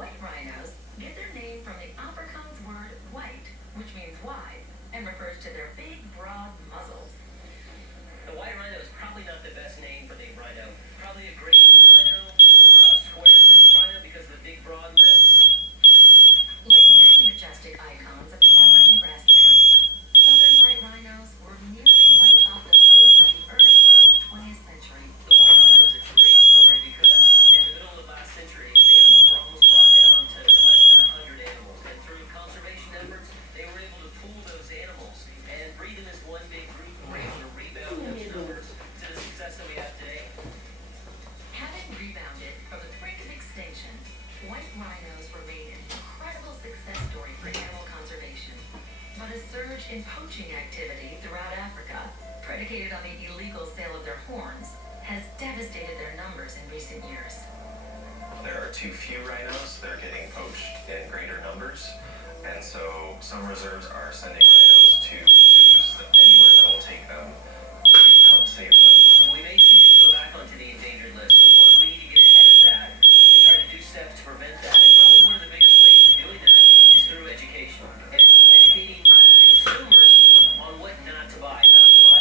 White rhinos get their name from the Afrikaans word white, which means wide, and refers to their big, broad muzzles. The white rhino is probably not the best name for the rhino. Probably a grazing rhino or a square-lipped rhino because of the big, broad lips. Like many majestic icons of the African grasslands, southern white rhinos were nearly wiped off the face of the earth during the 20th century. The white rhino is a great story because in the middle of the last century, the animals were almost brought down to less than 100 animals. And through conservation efforts, they were able to pool those animals and breed them as one big group, and were able to rebound those numbers to the success that we have today. Having rebounded from the brink of extinction, white rhinos remain an incredible success story for animal conservation. But a surge in poaching activity throughout Africa, predicated on the illegal sale of their horns, has devastated their numbers in recent years. There are too few rhinos. They're getting poached in greater numbers. And so some reserves are sending rhinos to zoos anywhere that will take them to help save them. We may see them go back onto the endangered list. So one, we need to get ahead of that and try to do steps to prevent that. And probably one of the biggest ways to doing that is through education. And it's educating consumers on what not to buy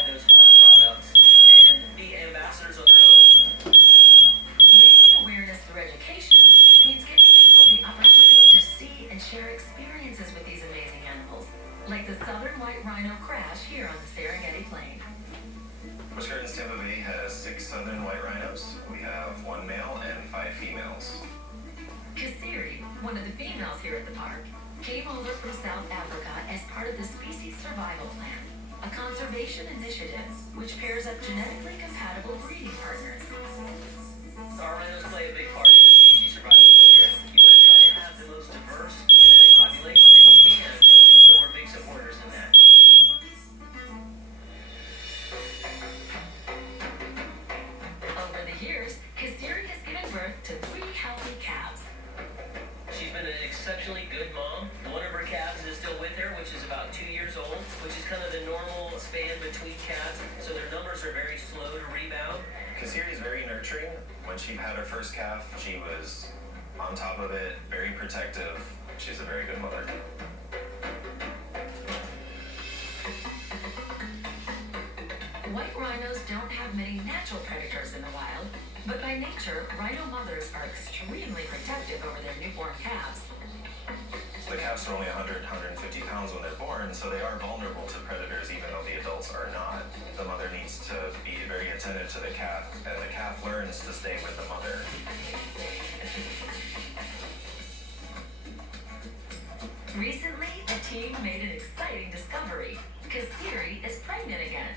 those horn products, and be ambassadors on their own. Raising awareness through education means giving people the opportunity to see and share experiences with these amazing animals, like the southern white rhino crash here on the Serengeti Plain. Busch Gardens Tampa Bay has 6 southern white rhinos. We have 1 male and 5 females. Kasiri, one of the females here at the park, came over from South Africa as part of the Species Survival Plan, a conservation initiative which pairs up genetically compatible breeding partners. Our rhinos play a big part in the species survival program. You want to try to have the most diverse genetic population that you can, and so we're big supporters in that. Over the years, Kasiri has given birth to 3 healthy calves. She's been an exceptionally good mom. One of her calves is still with her, which is about 2 years old, which is kind of the normal span between calves, so their numbers are very slow to rebound. Kasiri is very nurturing. When she had her first calf, she was on top of it, very protective. She's a very good mother. White rhinos don't have many natural predators in the wild, but by nature, rhino mothers are extremely protective over their newborn calves. The calves are only 100, 150 pounds when they're born, so they are vulnerable to predators even though the adults are not. The mother needs to be very attentive to the calf, and the calf learns to stay with the mother. Recently, the team made an exciting discovery. Kasiri is pregnant again.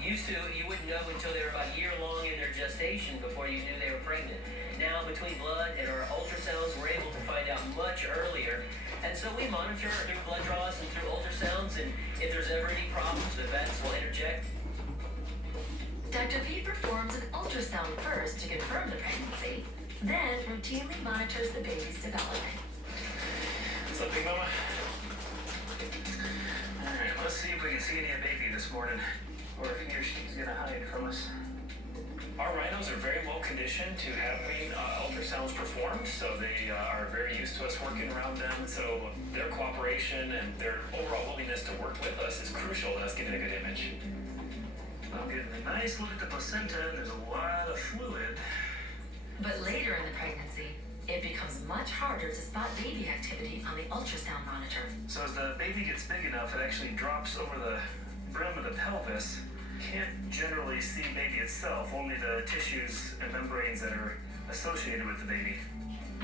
Used to, you wouldn't know until they were about a year long in their gestation before you knew they were pregnant. Now, between blood and our ultrasounds, we're able to find out much earlier. And so we monitor through blood draws and through ultrasounds, and if there's ever any problems, the vets will interject. Dr. P performs an ultrasound first to confirm the pregnancy, then routinely monitors the baby's development. What's up, Big Mama? Alright, let's see if we can see any of baby this morning. Or if he or she's gonna hide from us. Our rhinos are very well conditioned to having ultrasounds performed, so they are very used to us working around them. So their cooperation and their overall willingness to work with us is crucial to us getting a good image. I'm getting a nice look at the placenta. There's a lot of fluid. But later in the pregnancy, it becomes much harder to spot baby activity on the ultrasound monitor. So as the baby gets big enough, it actually drops over the brim of the pelvis. Can't generally see baby itself, only the tissues and membranes that are associated with the baby.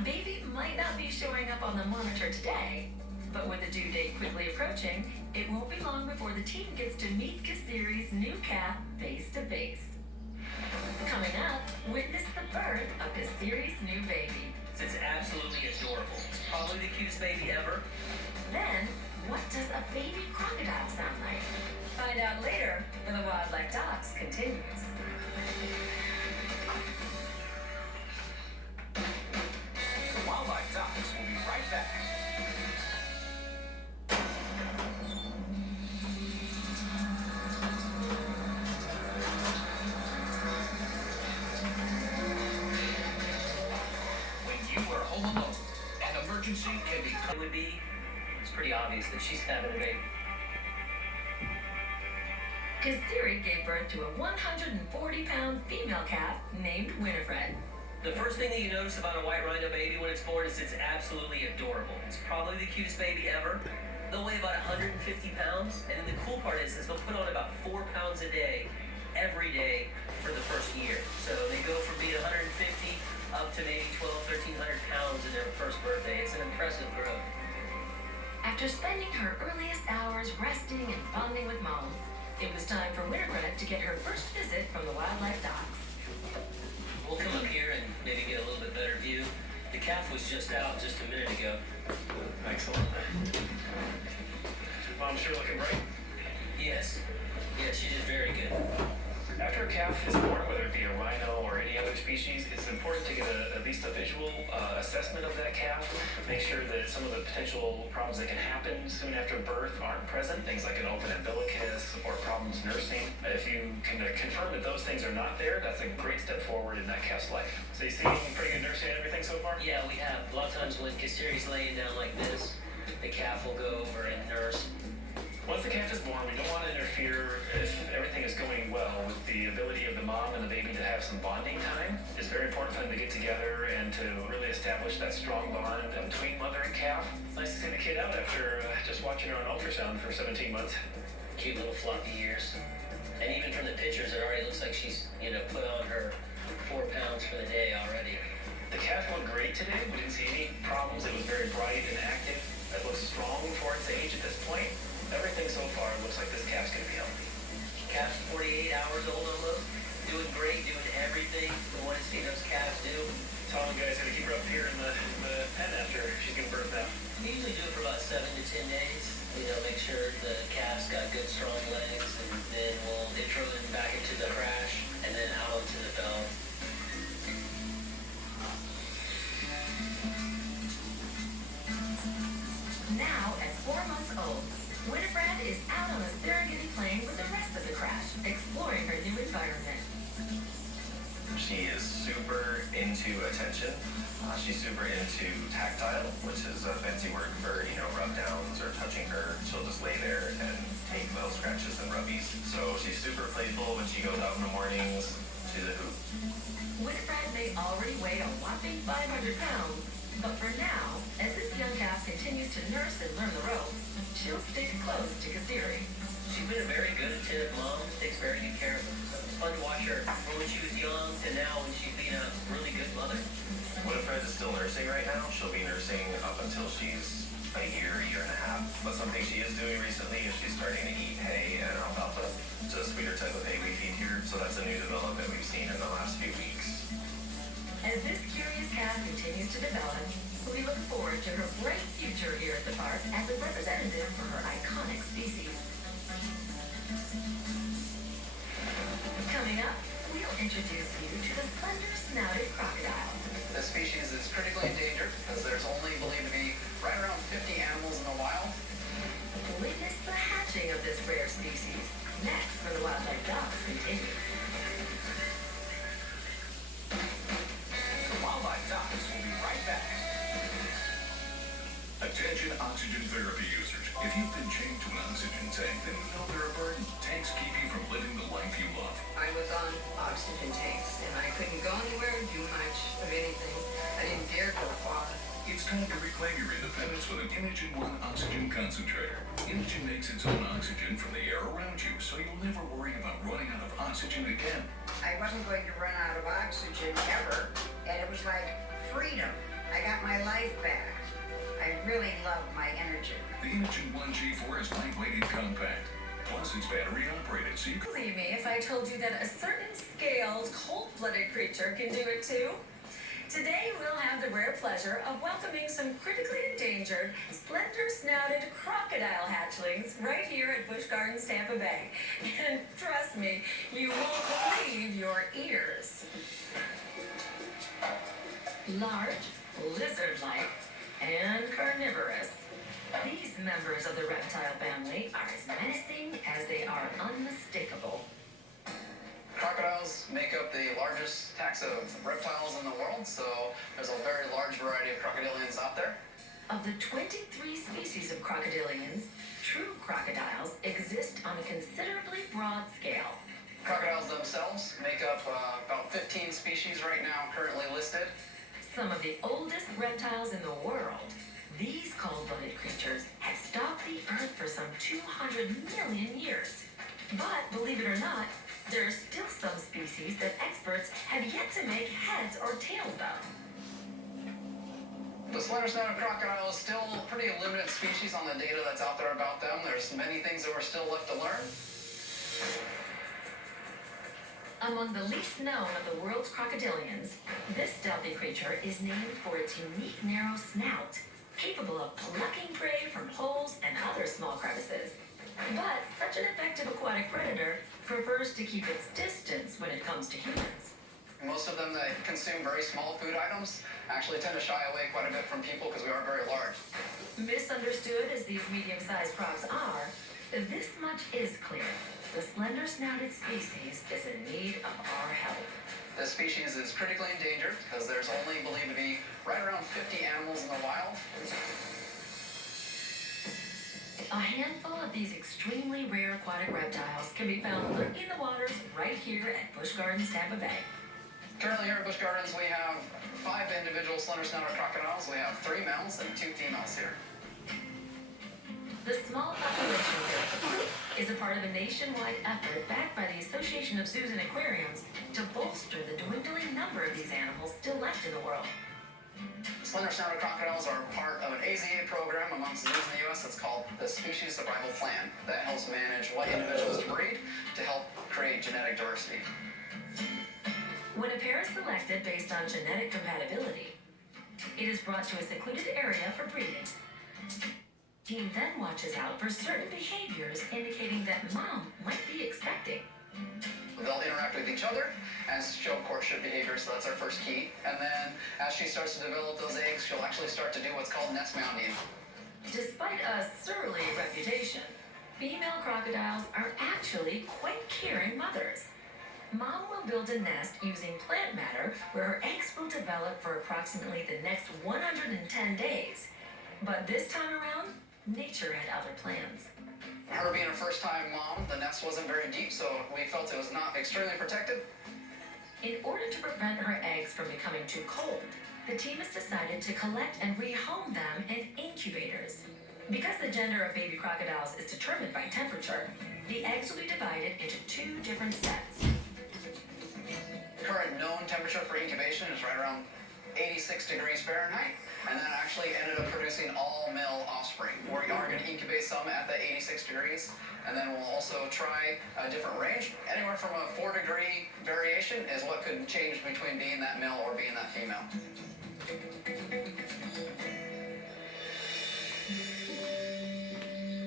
Baby might not be showing up on the monitor today, but with the due date quickly approaching, it won't be long before the team gets to meet Kasiri's new calf face to face. Coming up, witness the birth of Kasiri's new baby. It's absolutely adorable. It's probably the cutest baby ever. Then, what does a baby crocodile sound like? Find out later when the Wildlife Docs continues. The Wildlife Docs will be right back. When you were home alone emergency can be... It would be, it's pretty obvious that she's having a baby. Kasiri gave birth to a 140-pound female calf named Winifred. The first thing that you notice about a white rhino baby when it's born is it's absolutely adorable. It's probably the cutest baby ever. They'll weigh about 150 pounds, and then the cool part is they'll put on about 4 pounds a day, every day for the first year. So they go from being 150 up to maybe 1,200, 1,300 pounds in their first birthday. It's an impressive growth. After spending her earliest hours resting and bonding with Mom, it was time for Winifred to get her first visit from the wildlife docks. We'll come up here and maybe get a little bit better view. The calf was just out just a minute ago. Excellent. Mom's sure looking bright. Yes. Yes, she did very good. After a calf is born, whether it be a rhino or any other species, it's important to get at least a visual assessment of that calf. Make sure that some of the potential problems that can happen soon after birth aren't present. Things like an open umbilicus or problems nursing. If you can confirm that those things are not there, that's a great step forward in that calf's life. So you see pretty good nursing and everything so far? Yeah, we have. A lot of times when Kasiri's laying down like this, the calf will go over and nurse. Once the calf is born, we don't want to interfere if everything is going well with the ability of the mom and the baby to have some bonding time. It's very important for them to get together and to really establish that strong bond between mother and calf. It's nice to see the kid out after just watching her on ultrasound for 17 months. Cute little floppy ears. And even from the pictures, it already looks like she's, put on her 4 pounds for the day already. The calf looked great today. We didn't see any problems. It was very bright and active. It looks strong for its age at this point. Everything so far looks like this calf's going to be healthy. Calf's 48 hours old almost. Doing great, doing everything we want to see those calves do. Tell the guys how to keep her up here in the pen after she's going to birth out. We usually do it for about 7 to 10 days. Make sure the calf's got good strong legs, and then we'll intro them back into the crash and then out onto the bell. Now, at 4 months old, Winifred is out on a Serengeti plain with the rest of the crash, exploring her new environment. She is super into attention. She's super into tactile, which is a fancy word for, rub downs or touching her. She'll just lay there and take little scratches and rubbies. So she's super playful when she goes out in the mornings. She's a hoot. Winifred may already weigh a whopping 500 pounds, but for now, as this young calf continues to nurse and learn the ropes, she'll stick close to Kasiri. She's been a very good attentive mom, takes very good care of them. So it's fun to watch her from when she was young to now when she's being a really good mother. Winifred is still nursing right now. She'll be nursing up until she's a year and a half. But something she is doing recently is she's starting to eat hay and alfalfa. It's a sweeter type of hay we feed here. So that's a new development we've seen in the last few weeks. As this curious calf continues to develop, we look forward to her bright future here at the park as a representative for her iconic species. Coming up, we'll introduce you to the slender-snouted crocodile. This species is critically endangered because there's only believed to be right around 50 animals in the wild. Witness the hatching of this rare species. Next, for the Wildlife Docs continues. The Wildlife Docs will be right back. Attention oxygen therapy users. If you've been chained to an oxygen tank, then you know they're a burden. Tanks keep you from living the life you love. I was on oxygen tanks, and I couldn't go anywhere, do much of anything. I didn't dare go far. It's time to reclaim your independence with an Imogen One oxygen concentrator. Imogen makes its own oxygen from the air around you, so you'll never worry about running out of oxygen again. I wasn't going to run out of oxygen ever, and it was like freedom. I got my life back. I really love my energy. The Imogen One G4 is lightweight and compact. Plus, it's battery operated, so you can... Believe me if I told you that a certain scaled, cold-blooded creature can do it too. Today, we'll have the rare pleasure of welcoming some critically endangered, slender-snouted crocodile hatchlings right here at Busch Gardens, Tampa Bay. And trust me, you won't believe your ears. Large, lizard-like, and carnivorous. These members of the reptile family are as menacing as they are unmistakable. Crocodiles make up the largest tax of reptiles in the world, so there's a very large variety of crocodilians out there. Of the 23 species of crocodilians, true crocodiles exist on a considerably broad scale. Crocodiles themselves make up about 15 species right now currently listed. Some of the oldest reptiles in the world, these cold-blooded creatures have stalked the earth for some 200 million years. But believe it or not, there are still some species that experts have yet to make heads or tails of. The slender-snouted crocodile is still a pretty limited species on the data that's out there about them. There's many things that we're still left to learn. Among the least known of the world's crocodilians, this stealthy creature is named for its unique narrow snout, capable of plucking prey from holes and other small crevices. But such an effective aquatic predator prefers to keep its distance when it comes to humans. Most of them that consume very small food items actually tend to shy away quite a bit from people because we are very large. Misunderstood as these medium-sized crocs are, this much is clear. The slender-snouted species is in need of our help. This species is critically endangered because there's only believed to be right around 50 animals in the wild. A handful of these extremely rare aquatic reptiles can be found lurking in the waters right here at Busch Gardens, Tampa Bay. Currently here at Busch Gardens, we have 5 individual slender-snouted crocodiles. We have 3 males and 2 females here. The small population here is a part of a nationwide effort backed by the Association of Zoos and Aquariums to bolster the dwindling number of these animals still left in the world. Slender-snouted crocodiles are part of an AZA program amongst zoos in the U.S. that's called the Species Survival Plan. That helps manage what individuals to breed to help create genetic diversity. When a pair is selected based on genetic compatibility, it is brought to a secluded area for breeding. The team then watches out for certain behaviors indicating that mom might be expecting. They'll interact with each other and show courtship behavior, so that's our first key. And then as she starts to develop those eggs, she'll actually start to do what's called nest mounding. Despite a surly reputation, female crocodiles are actually quite caring mothers. Mom will build a nest using plant matter where her eggs will develop for approximately the next 110 days. But this time around, nature had other plans. Her being a first-time mom, the nest wasn't very deep, so we felt it was not extremely protected. In order to prevent her eggs from becoming too cold, the team has decided to collect and rehome them in incubators. Because the gender of baby crocodiles is determined by temperature, the eggs will be divided into 2 different sets. Current known temperature for incubation is right around 86 degrees Fahrenheit, and that actually ended up producing all male offspring. We are going to incubate some at the 86 degrees, and then we'll also try a different range. Anywhere from a 4-degree variation is what could change between being that male or being that female.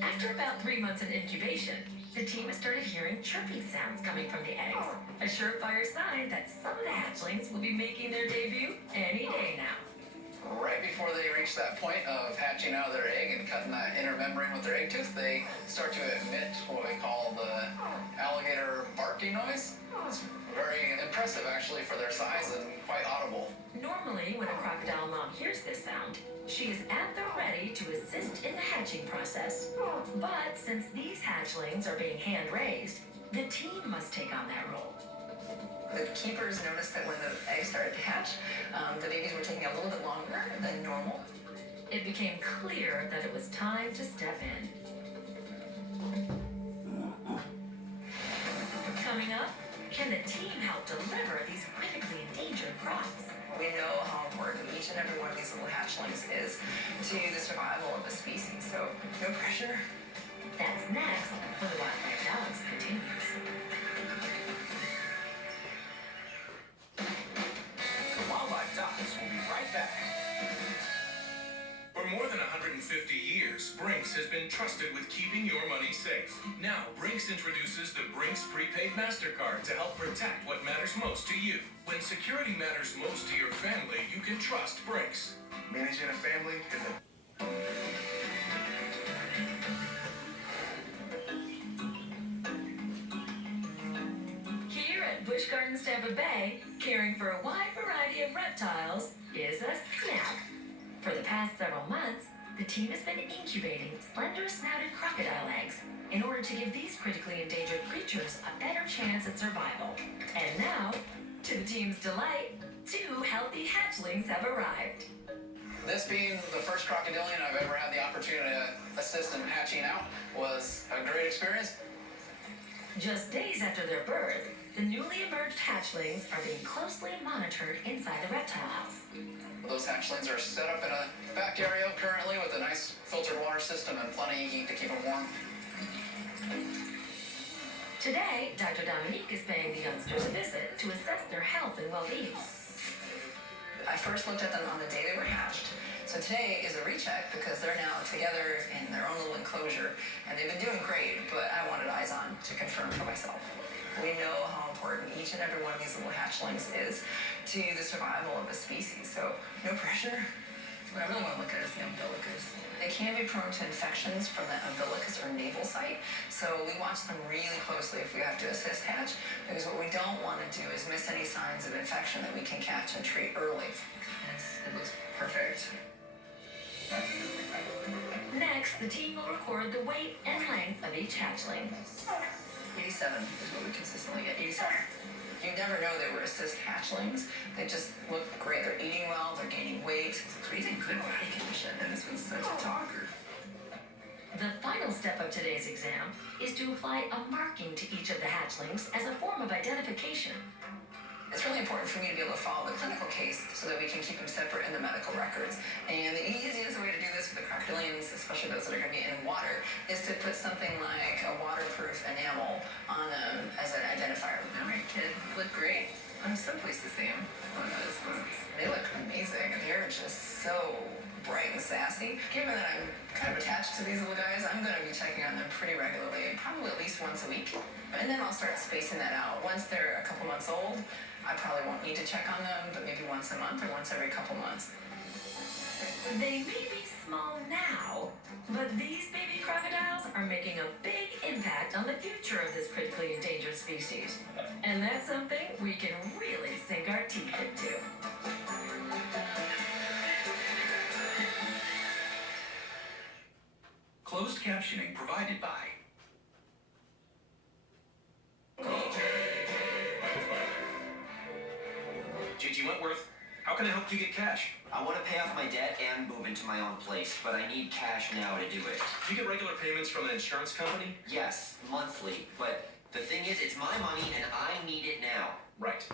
After about 3 months in incubation, the team has started hearing chirping sounds coming from the eggs, a surefire sign that some of the hatchlings will be making their debut any day now. Right before they reach that point of hatching out of their egg and cutting that inner membrane with their egg tooth, they start to emit what we call the alligator barking noise. It's very impressive actually for their size and quite audible. Normally, when a crocodile mom hears this sound, she is at the ready to assist in the hatching process. But since these hatchlings are being hand-raised, the team must take on that role. The keepers noticed that when the eggs started to hatch, the babies were taking a little bit longer than normal. It became clear that it was time to step in. Coming up, can the team help deliver these critically endangered crocs? We know how important each and every one of these little hatchlings is to the survival of the species, so no pressure. That's next when the Wildlife Dogs continues. The Wildlife Docs will be right back. For more than 150 years, Brinks has been trusted with keeping your money safe. Now, Brinks introduces the Brinks Prepaid MasterCard to help protect what matters most to you. When security matters most to your family, you can trust Brinks. Managing a family is a Here at Busch Gardens, Tampa Bay, caring for a wide variety of reptiles is a snap. For the past several months, team has been incubating slender-snouted crocodile eggs in order to give these critically endangered creatures a better chance at survival. And now, to the team's delight, 2 healthy hatchlings have arrived. This being the first crocodilian I've ever had the opportunity to assist in hatching out was a great experience. Just days after their birth, the newly emerged hatchlings are being closely monitored inside the reptile house. Those hatchlings are set up in a back area currently with a nice filtered water system and plenty of heat to keep them warm. Today, Dr. Dominique is paying the youngsters a visit to assess their health and well-being. I first looked at them on the day they were hatched. So today is a recheck because they're now together in their own little enclosure and they've been doing great, but I wanted eyes on to confirm for myself. We know how important each and every one of these little hatchlings is to the survival of the species, so no pressure. What I really want to look at is the umbilicus. They can be prone to infections from the umbilicus or navel site, so we watch them really closely if we have to assist hatch, because what we don't want to do is miss any signs of infection that we can catch and treat early. It looks perfect. Next, the team will record the weight and length of each hatchling. 87 is what we consistently get, 87. You never know they were assist hatchlings. They just look great. They're eating well, they're gaining weight. So he's in good body condition, and this one's such a talker. The final step of today's exam is to apply a marking to each of the hatchlings as a form of identification. It's really important for me to be able to follow the clinical case so that we can keep them separate in the medical records. And the easiest way to do this with the crocodilians, especially those that are going to be in water, is to put something like a waterproof enamel on them as an identifier. All right, kid, you look great. I'm so pleased to see him on those ones. They look amazing. They're just so bright and sassy. Given that I'm kind of attached to these little guys, I'm going to be checking on them pretty regularly, probably at least once a week. And then I'll start spacing that out. Once they're a couple months old, I probably won't need to check on them, but maybe once a month or once every couple months. They may be small now, but these baby crocodiles are making a big impact on the future of this critically endangered species. And that's something we can really sink our teeth into. Closed captioning provided by JG Wentworth. How can I help you get cash? I want to pay off my debt and move into my own place, but I need cash now to do it. Do you get regular payments from an insurance company? Yes, monthly, but the thing is, it's my money and I need it now. Right.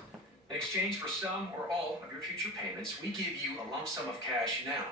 In exchange for some or all of your future payments, we give you a lump sum of cash now.